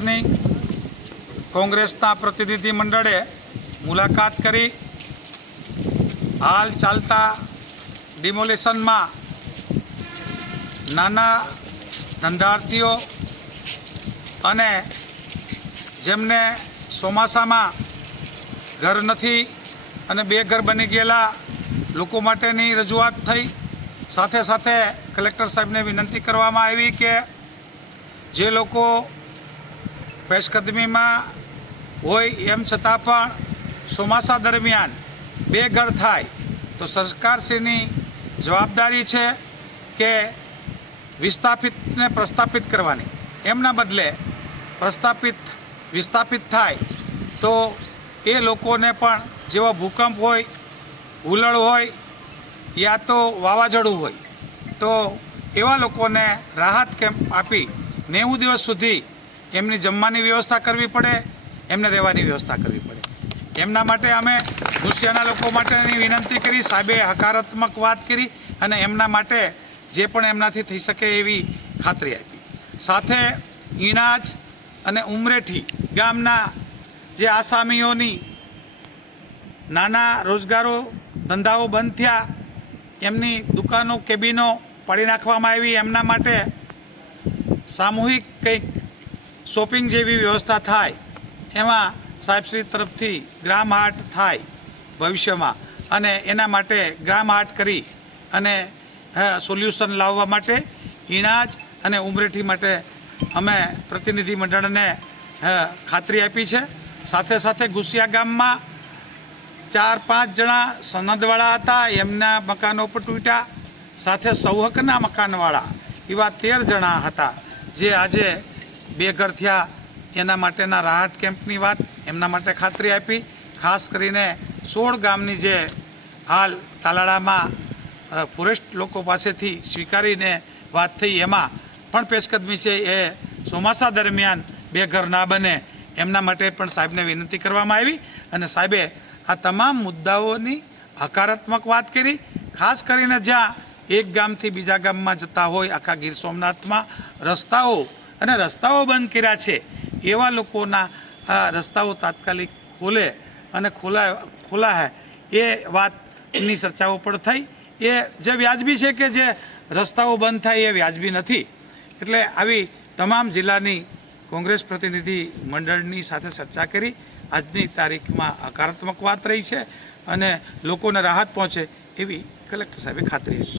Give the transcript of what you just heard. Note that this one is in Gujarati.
તરફની કોંગ્રેસના પ્રતિનિધિ મંડળે મુલાકાત કરી. હાલ ચાલતા ડિમોલેશનમાં નાના ધંધાર્થીઓ અને જેમને ચોમાસામાં ઘર નથી અને બે ઘર બની ગયેલા લોકો માટેની રજૂઆત થઈ. સાથે સાથે કલેક્ટર સાહેબને વિનંતી કરવામાં આવી કે જે લોકો પેશકદમીમાં હોય એમ છતાં પણ ચોમાસા દરમિયાન બે ઘર થાય, તો સરકારશ્રીની જવાબદારી છે કે વિસ્થાપિતને પ્રસ્થાપિત કરવાની. એમના બદલે પ્રસ્થાપિત, વિસ્થાપિત થાય, તો એ લોકોને પણ જેવો ભૂકંપ હોય હુલળ હોય, યા તો વાવાઝોડું હોય, તો એવા લોકોને રાહત કેમ્પ આપી નેવું દિવસ સુધી એમની જમવાની વ્યવસ્થા કરવી પડે, એમને રહેવાની વ્યવસ્થા કરવી પડે. એમના માટે અમે ગુસ્સિયાના લોકો માટેની વિનંતી કરી સાહેબે હકારાત્મક વાત કરી અને એમના માટે જે પણ એમનાથી થઈ શકે એવી ખાતરી આપી. સાથે ઈણાજ અને ઉમરેઠી ગામના જે આસામીઓની નાના રોજગારો ધંધાઓ બંધ થયા, એમની દુકાનો, કેબિનો પાડી નાખવામાં આવી, એમના માટે સામૂહિક કંઈક શોપિંગ જેવી વ્યવસ્થા થાય, એમાં સાહેબશ્રી તરફથી ગ્રામ આર્ટ થાય ભવિષ્યમાં. અને એના માટે ગ્રામ આર્ટ કરી અને સોલ્યુશન લાવવા માટે ઈણાજ અને ઉમરેઠી માટે અમે પ્રતિનિધિ મંડળને ખાતરી આપી છે. સાથે સાથે ગુસિયા ગામમાં ચાર પાંચ જણા સનદવાળા હતા, એમના મકાનો પર તૂટ્યા. સાથે સૌહકના મકાનવાળા, એવા તેર જણા હતા, જે આજે બે ઘર થયા. એના માટેના રાહત કેમ્પની વાત એમના માટે ખાતરી આપી. ખાસ કરીને સોળ ગામની જે હાલ તાલાળામાં ફોરેસ્ટ લોકો પાસેથી સ્વીકારીને વાત થઈ, એમાં પણ પેશકદમી છે એ ચોમાસા દરમિયાન બે ઘર ના બને. એમના માટે પણ સાહેબને વિનંતી કરવામાં આવી અને સાહેબે આ તમામ મુદ્દાઓની હકારાત્મક વાત કરી. ખાસ કરીને જ્યાં એક ગામથી બીજા ગામમાં જતા હોય, આખા ગીર સોમનાથમાં રસ્તાઓ અને રસ્તાઓ બંધ કર્યા છે. એવા લોકોના રસ્તાઓ તાત્કાલિક ખોલે અને ખોલા ખોલા હે. એ વાતની ચર્ચાઓ પણ થઈ. એ જે વ્યાજબી છે કે જે રસ્તાઓ બંધ થાય એ વ્યાજબી નથી. એટલે આવી તમામ જિલ્લાની કોંગ્રેસ પ્રતિનિધિ મંડળની સાથે ચર્ચા કરી. આજની તારીખમાં હકારાત્મક વાત રહી છે અને લોકોને રાહત પહોંચે એવી કલેક્ટર સાહેબે ખાતરી આપી.